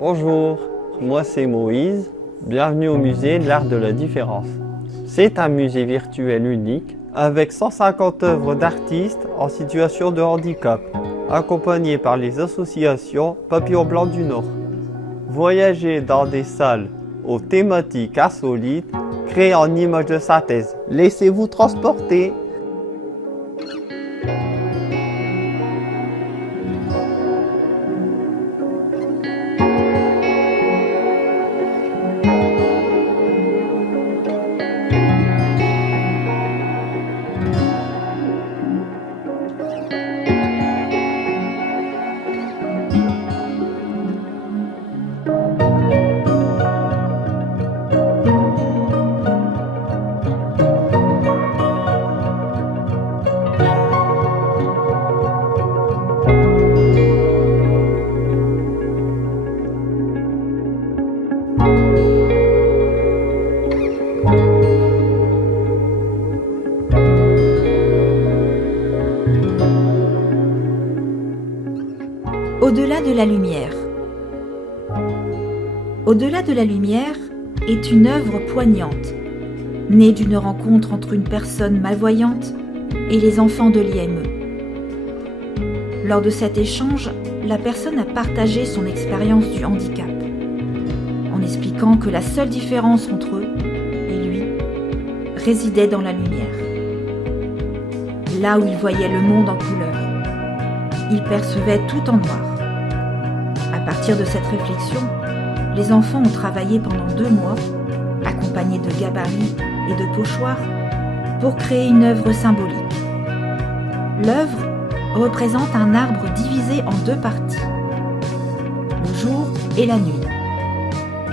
Bonjour, moi c'est Moïse, bienvenue au musée de l'Art de la Différence. C'est un musée virtuel unique avec 150 œuvres d'artistes en situation de handicap, accompagnées par les associations Papillon Blanc du Nord. Voyagez dans des salles aux thématiques insolites créées en images de synthèse. Laissez-vous transporter. Au-delà de la lumière. Au-delà de la lumière est une œuvre poignante, née d'une rencontre entre une personne malvoyante et les enfants de l'IME. Lors de cet échange, la personne a partagé son expérience du handicap, en expliquant que la seule différence entre eux et lui résidait dans la lumière. Là où il voyait le monde en couleur, il percevait tout en noir. À partir de cette réflexion, les enfants ont travaillé pendant 2 mois, accompagnés de gabarits et de pochoirs, pour créer une œuvre symbolique. L'œuvre représente un arbre divisé en 2 parties, le jour et la nuit,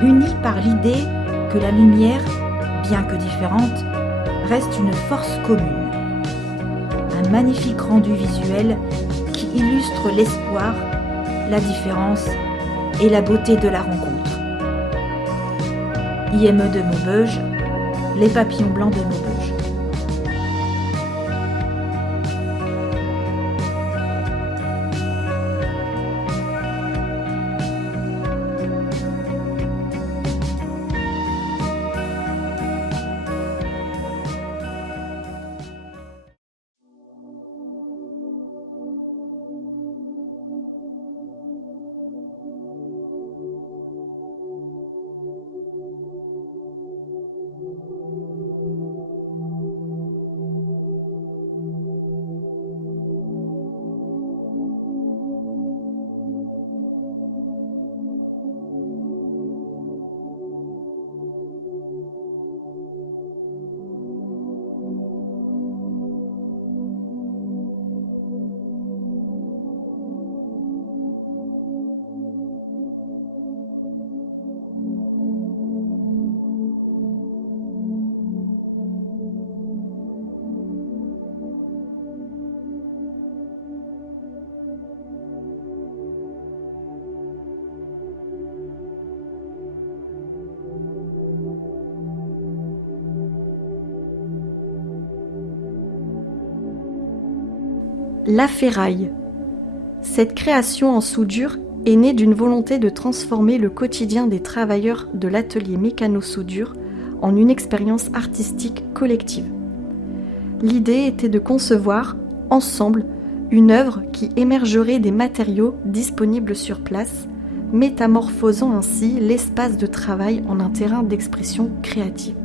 unis par l'idée que la lumière, bien que différente, reste une force commune. Un magnifique rendu visuel qui illustre l'espoir, la différence et la beauté de la rencontre. IME de Maubeuge, les papillons blancs de Maubeuge. La ferraille. Cette création en soudure est née d'une volonté de transformer le quotidien des travailleurs de l'atelier mécano-soudure en une expérience artistique collective. L'idée était de concevoir, ensemble, une œuvre qui émergerait des matériaux disponibles sur place, métamorphosant ainsi l'espace de travail en un terrain d'expression créative.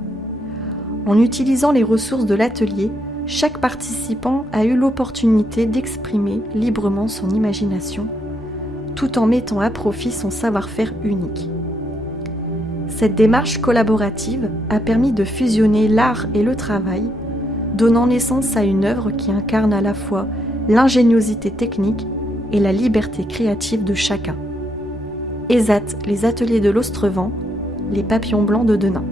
En utilisant les ressources de l'atelier, chaque participant a eu l'opportunité d'exprimer librement son imagination, tout en mettant à profit son savoir-faire unique. Cette démarche collaborative a permis de fusionner l'art et le travail, donnant naissance à une œuvre qui incarne à la fois l'ingéniosité technique et la liberté créative de chacun. ESAT, les ateliers de l'Ostrevent, les papillons blancs de Denain.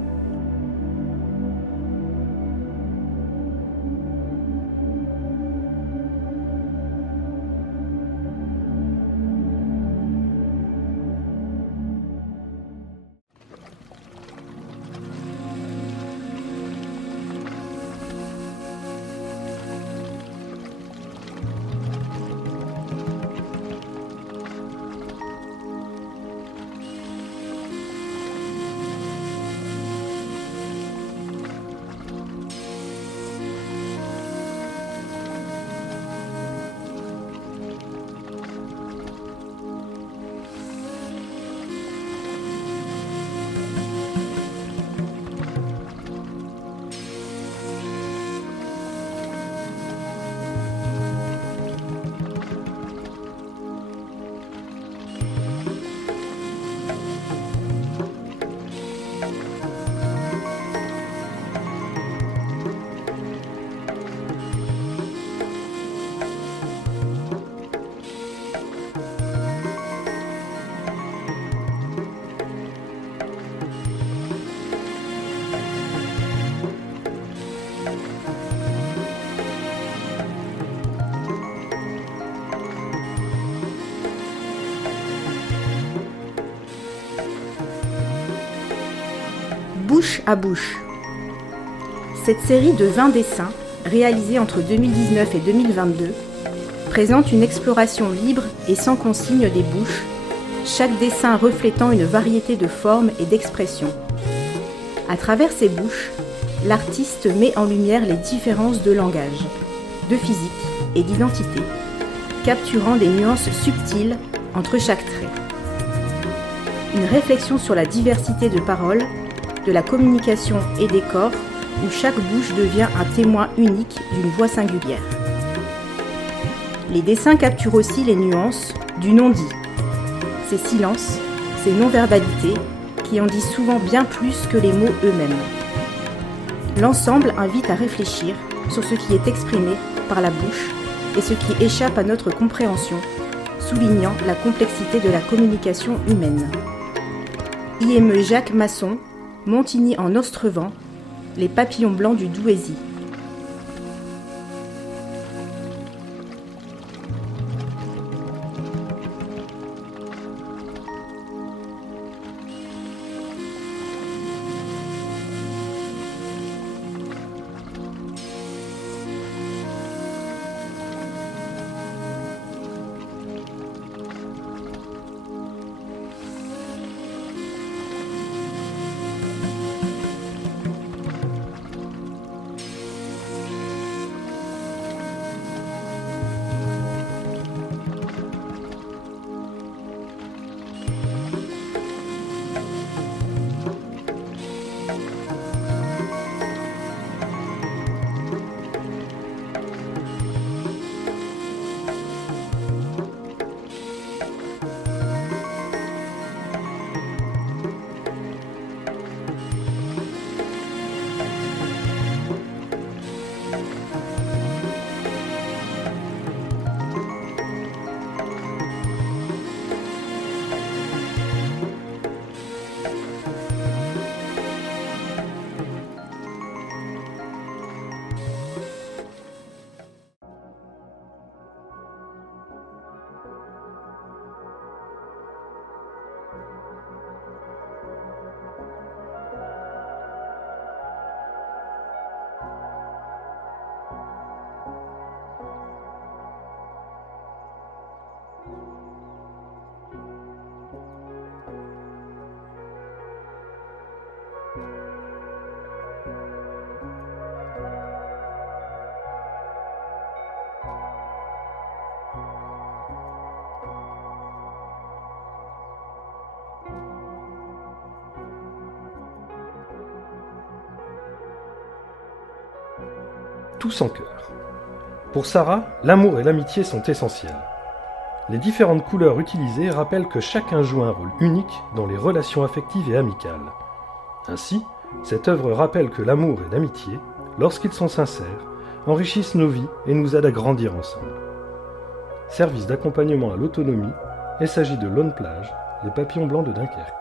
Bouche à bouche. Cette série de 20 dessins, réalisés entre 2019 et 2022, présente une exploration libre et sans consigne des bouches, chaque dessin reflétant une variété de formes et d'expressions. À travers ces bouches, l'artiste met en lumière les différences de langage, de physique et d'identité, capturant des nuances subtiles entre chaque trait. Une réflexion sur la diversité de paroles, de la communication et des corps, où chaque bouche devient un témoin unique d'une voix singulière. Les dessins capturent aussi les nuances du non-dit, ces silences, ces non-verbalités qui en disent souvent bien plus que les mots eux-mêmes. L'ensemble invite à réfléchir sur ce qui est exprimé par la bouche et ce qui échappe à notre compréhension, soulignant la complexité de la communication humaine. IME Jacques Masson, Montigny en Ostrevent, Les papillons blancs du Douaisis. Tous en cœur. Pour Sarah, l'amour et l'amitié sont essentiels. Les différentes couleurs utilisées rappellent que chacun joue un rôle unique dans les relations affectives et amicales. Ainsi, cette œuvre rappelle que l'amour et l'amitié, lorsqu'ils sont sincères, enrichissent nos vies et nous aident à grandir ensemble. Service d'accompagnement à l'autonomie, il s'agit de Lone Plage, les papillons blancs de Dunkerque.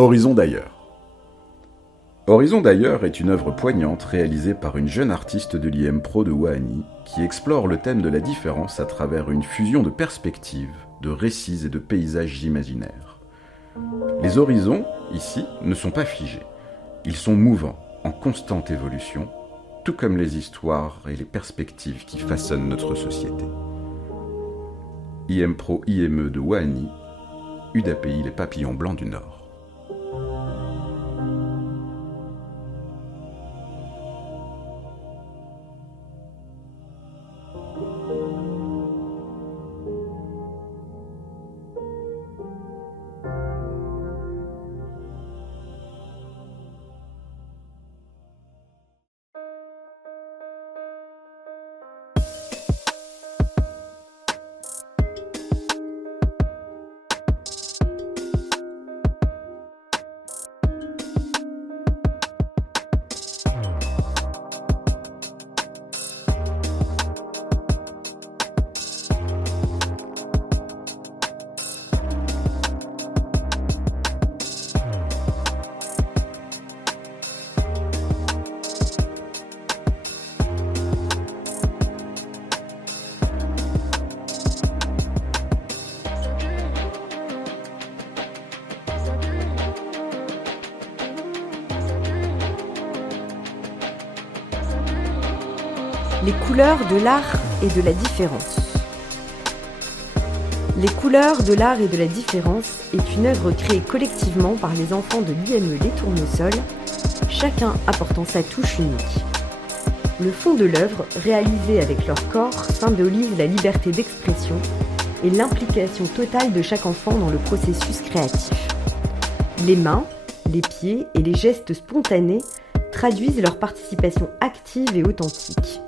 Horizon d'ailleurs. Horizon d'ailleurs est une œuvre poignante réalisée par une jeune artiste de l'IM-Pro de Wahani qui explore le thème de la différence à travers une fusion de perspectives, de récits et de paysages imaginaires. Les horizons, ici, ne sont pas figés. Ils sont mouvants, en constante évolution, tout comme les histoires et les perspectives qui façonnent notre société. IM-Pro IME de Wahani, UDAPI les papillons blancs du Nord. Les couleurs de l'art et de la différence. Les couleurs de l'art et de la différence est une œuvre créée collectivement par les enfants de l'IME Les Tournesols, chacun apportant sa touche unique. Le fond de l'œuvre, réalisé avec leur corps, symbolise la liberté d'expression et l'implication totale de chaque enfant dans le processus créatif. Les mains, les pieds et les gestes spontanés traduisent leur participation active et authentique.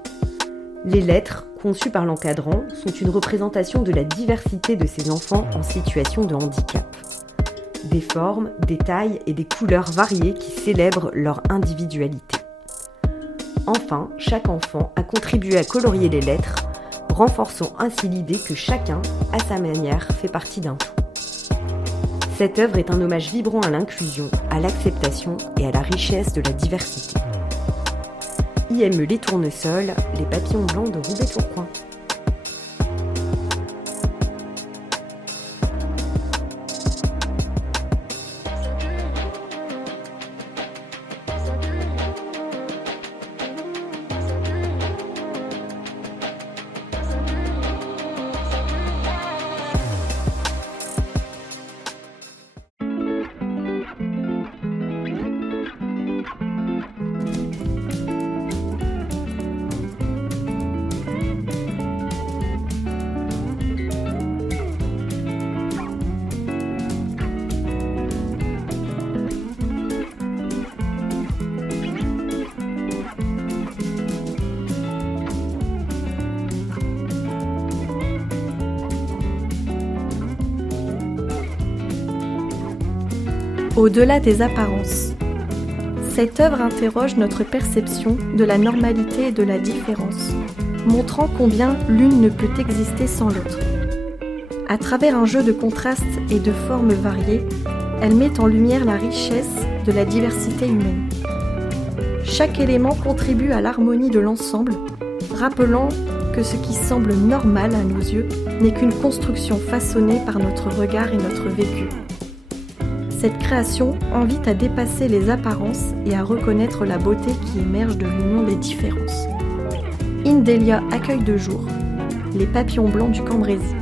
Les lettres, conçues par l'encadrant, sont une représentation de la diversité de ces enfants en situation de handicap. Des formes, des tailles et des couleurs variées qui célèbrent leur individualité. Enfin, chaque enfant a contribué à colorier les lettres, renforçant ainsi l'idée que chacun, à sa manière, fait partie d'un tout. Cette œuvre est un hommage vibrant à l'inclusion, à l'acceptation et à la richesse de la diversité. IME Les Tournesols, les papillons blancs de Roubaix-Tourcoing. Au-delà des apparences. Cette œuvre interroge notre perception de la normalité et de la différence, montrant combien l'une ne peut exister sans l'autre. À travers un jeu de contrastes et de formes variées, elle met en lumière la richesse de la diversité humaine. Chaque élément contribue à l'harmonie de l'ensemble, rappelant que ce qui semble normal à nos yeux n'est qu'une construction façonnée par notre regard et notre vécu. Cette création invite à dépasser les apparences et à reconnaître la beauté qui émerge de l'union des différences. Indelia accueille de jour les papillons blancs du Cambrésis.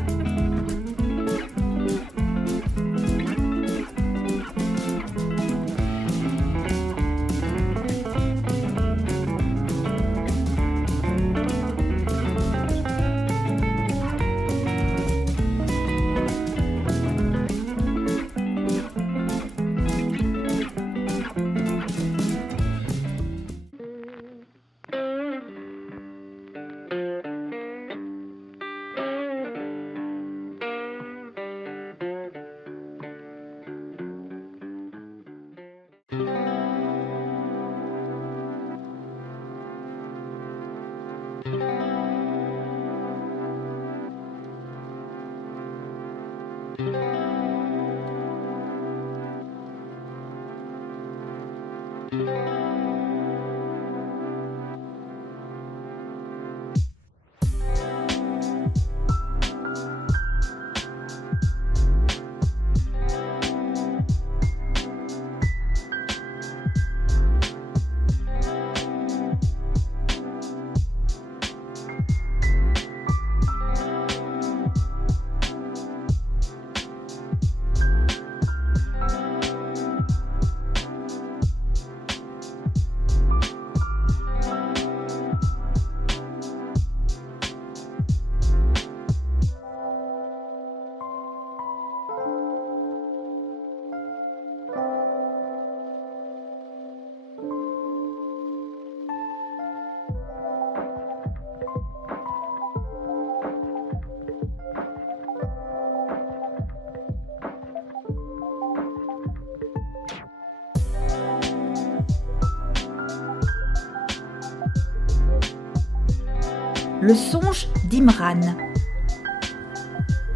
Le songe d'Imran.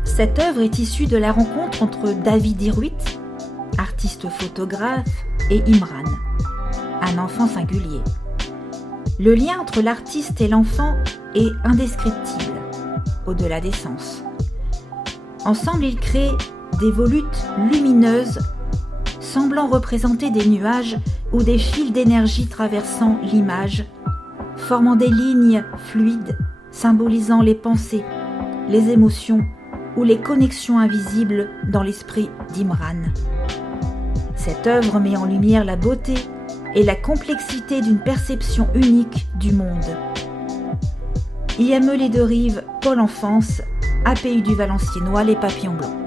Cette œuvre est issue de la rencontre entre David Iruit, artiste photographe, et Imran, un enfant singulier. Le lien entre l'artiste et l'enfant est indescriptible, au-delà des sens. Ensemble, ils créent des volutes lumineuses, semblant représenter des nuages ou des fils d'énergie traversant l'image, formant des lignes fluides symbolisant les pensées, les émotions ou les connexions invisibles dans l'esprit d'Imran. Cette œuvre met en lumière la beauté et la complexité d'une perception unique du monde. IME Les Deux Rives, Pôle Enfance, APU du Valenciennois, Les Papillons Blancs.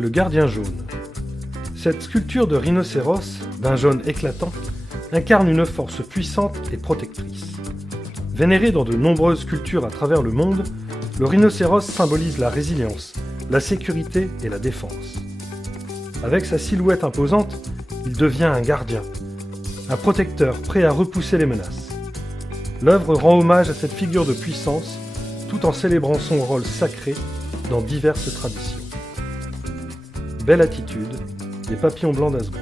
Le gardien jaune. Cette sculpture de rhinocéros, d'un jaune éclatant, incarne une force puissante et protectrice. Vénéré dans de nombreuses cultures à travers le monde, le rhinocéros symbolise la résilience, la sécurité et la défense. Avec sa silhouette imposante, il devient un gardien, un protecteur prêt à repousser les menaces. L'œuvre rend hommage à cette figure de puissance tout en célébrant son rôle sacré dans diverses traditions. Belle attitude, les papillons blancs d'Asbourg.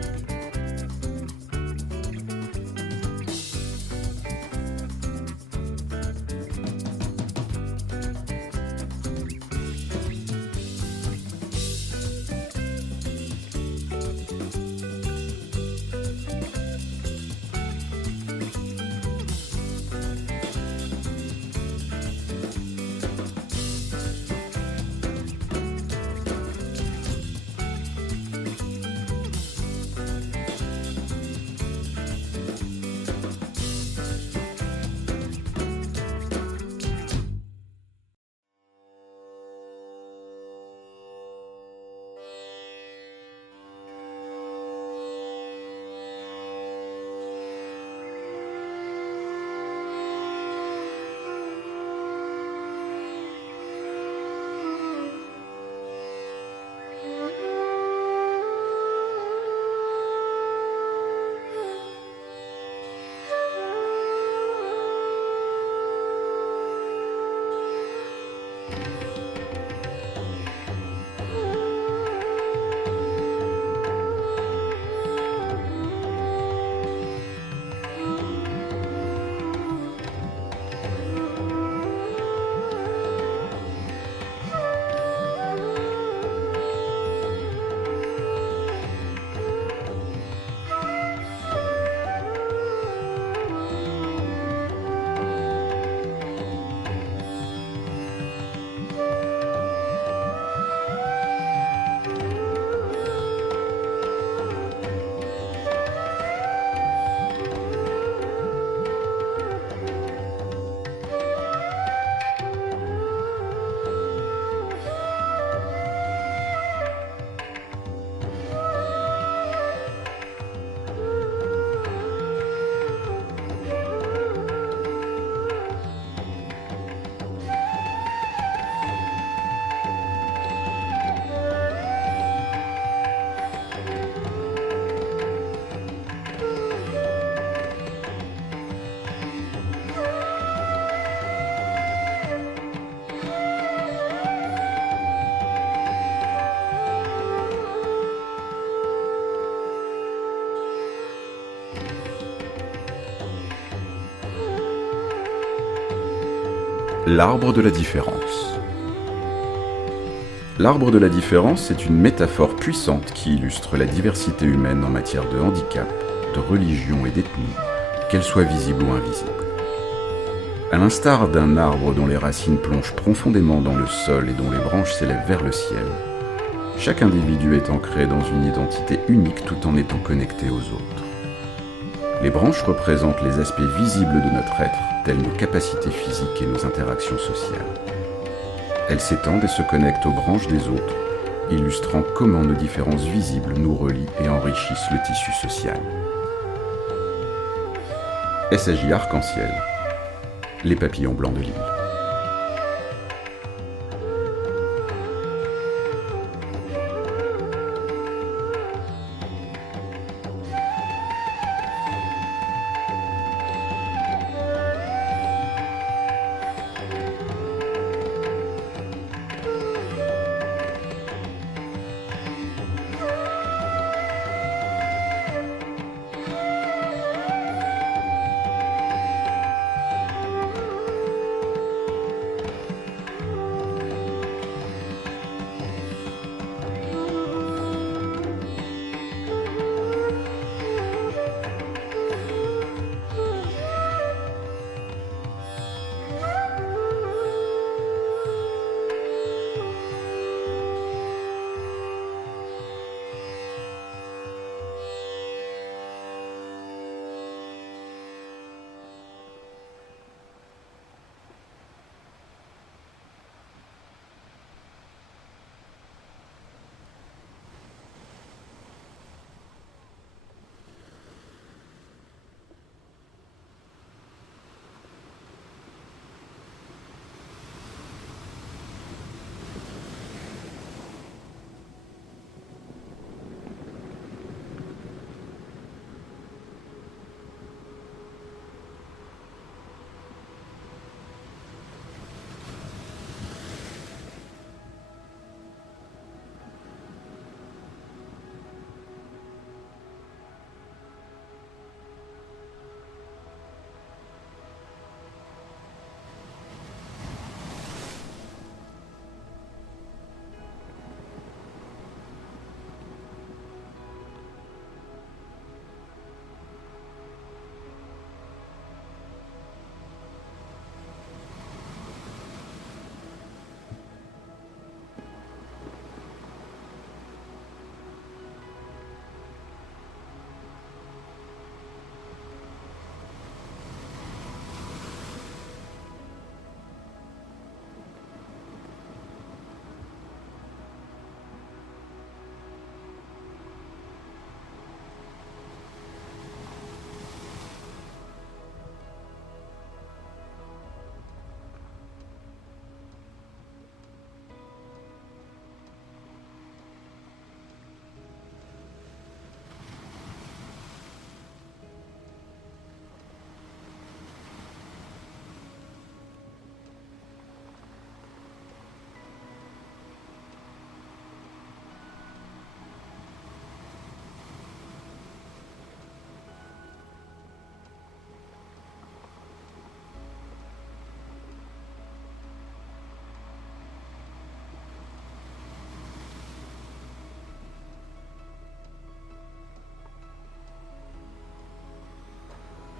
L'arbre de la différence. L'arbre de la différence est une métaphore puissante qui illustre la diversité humaine en matière de handicap, de religion et d'ethnie, qu'elle soit visible ou invisible. À l'instar d'un arbre dont les racines plongent profondément dans le sol et dont les branches s'élèvent vers le ciel, chaque individu est ancré dans une identité unique tout en étant connecté aux autres. Les branches représentent les aspects visibles de notre être, tels nos capacités physiques et nos interactions sociales. Elles s'étendent et se connectent aux branches des autres, illustrant comment nos différences visibles nous relient et enrichissent le tissu social. SAJ Arc-en-Ciel, les papillons blancs de l'île.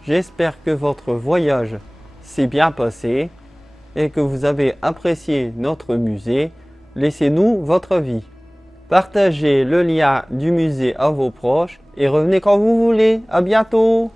J'espère que votre voyage s'est bien passé et que vous avez apprécié notre musée. Laissez-nous votre avis. Partagez le lien du musée à vos proches et revenez quand vous voulez. À bientôt!